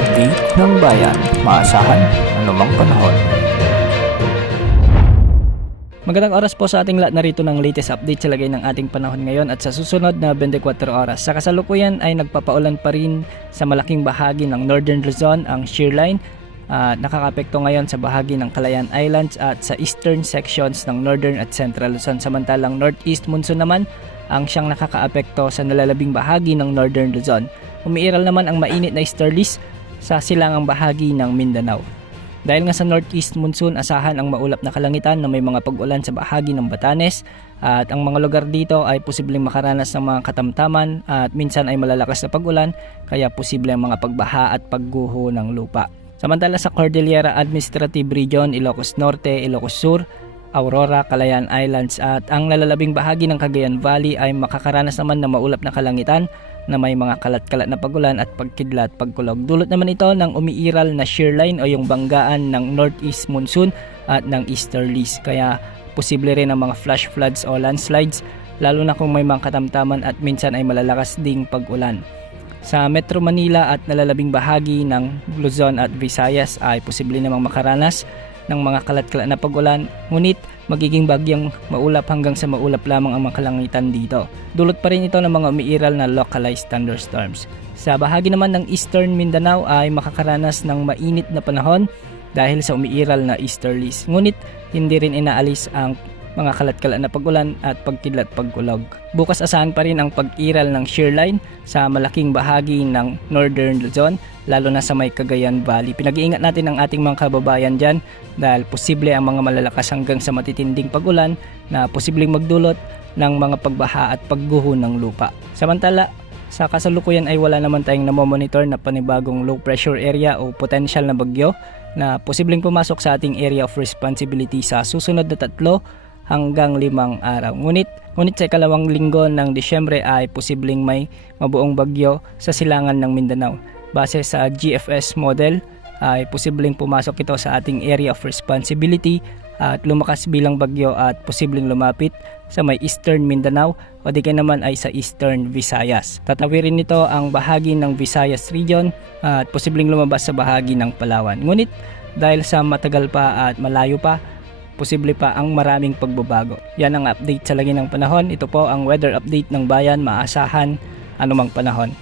update ng bayan, maasahan anumang panahon. Magandang oras po sa ating lahat, narito ng latest update sa lagay ng ating panahon ngayon at sa susunod na 24 oras. Sa kasalukuyan ay nagpapaulan pa rin sa malaking bahagi ng Northern Luzon ang shear line. Nakakapekto ngayon sa bahagi ng Calayan Islands at sa eastern sections ng Northern at Central Luzon. Samantalang Northeast monsoon naman ang siyang nakakaapekto sa nalalabing bahagi ng Northern Luzon. Umiiral naman ang mainit na easterlies sa silangang bahagi ng Mindanao. Dahil nga sa Northeast monsoon, asahan ang maulap na kalangitan na may mga pag-ulan sa bahagi ng Batanes at ang mga lugar dito ay posibleng makaranas ng mga katamtaman at minsan ay malalakas na pag-ulan kaya posible ang mga pagbaha at pagguho ng lupa. Samantala sa Cordillera Administrative Region, Ilocos Norte, Ilocos Sur, Aurora, Calayan Islands at ang nalalabing bahagi ng Cagayan Valley ay makakaranas naman ng maulap na kalangitan na may mga kalat-kalat na pagulan at pagkidlat, pagkulog. Dulot naman ito ng umiiral na shear line o yung banggaan ng northeast monsoon at ng easterlies. Kaya posible rin ang mga flash floods o landslides lalo na kung may mga katamtaman at minsan ay malalakas ding pag-ulan. Sa Metro Manila at nalalabing bahagi ng Luzon at Visayas ay posible namang makaranas ng mga kalat-kalat na pag-ulan, ngunit magiging bagyang maulap hanggang sa maulap lamang ang mga kalangitan dito. Dulot pa rin ito ng mga umiiral na localized thunderstorms. Sa bahagi naman ng Eastern Mindanao ay makakaranas ng mainit na panahon dahil sa umiiral na easterlies. Ngunit hindi rin inaalis ang mga kalat-kalat na pag-ulan at pagkidlat pagkulog. Bukas asahan pa rin ang pag-iral ng shear line sa malaking bahagi ng Northern Luzon, lalo na sa may Cagayan Valley. Pinag-iingat natin ang ating mga kababayan dyan dahil posible ang mga malalakas hanggang sa matitinding pag-ulan na posibleng magdulot ng mga pagbaha at pagguho ng lupa. Samantala, sa kasalukuyan ay wala naman tayong namomonitor na panibagong low pressure area o potential na bagyo na posibleng pumasok sa ating area of responsibility sa susunod na 3 hanggang 5 araw. Ngunit sa ikalawang linggo ng Disyembre ay posibleng may mabuong bagyo sa silangan ng Mindanao. Base sa GFS model ay posibleng pumasok ito sa ating area of responsibility at lumakas bilang bagyo at posibleng lumapit sa may Eastern Mindanao o di kaya naman ay sa Eastern Visayas. Tatawirin nito ang bahagi ng Visayas region at posibleng lumabas sa bahagi ng Palawan. Ngunit dahil sa matagal pa at malayo pa, posible pa ang maraming pagbabago. Yan ang update sa lagi ng panahon. Ito po ang weather update ng bayan, maasahan anumang panahon.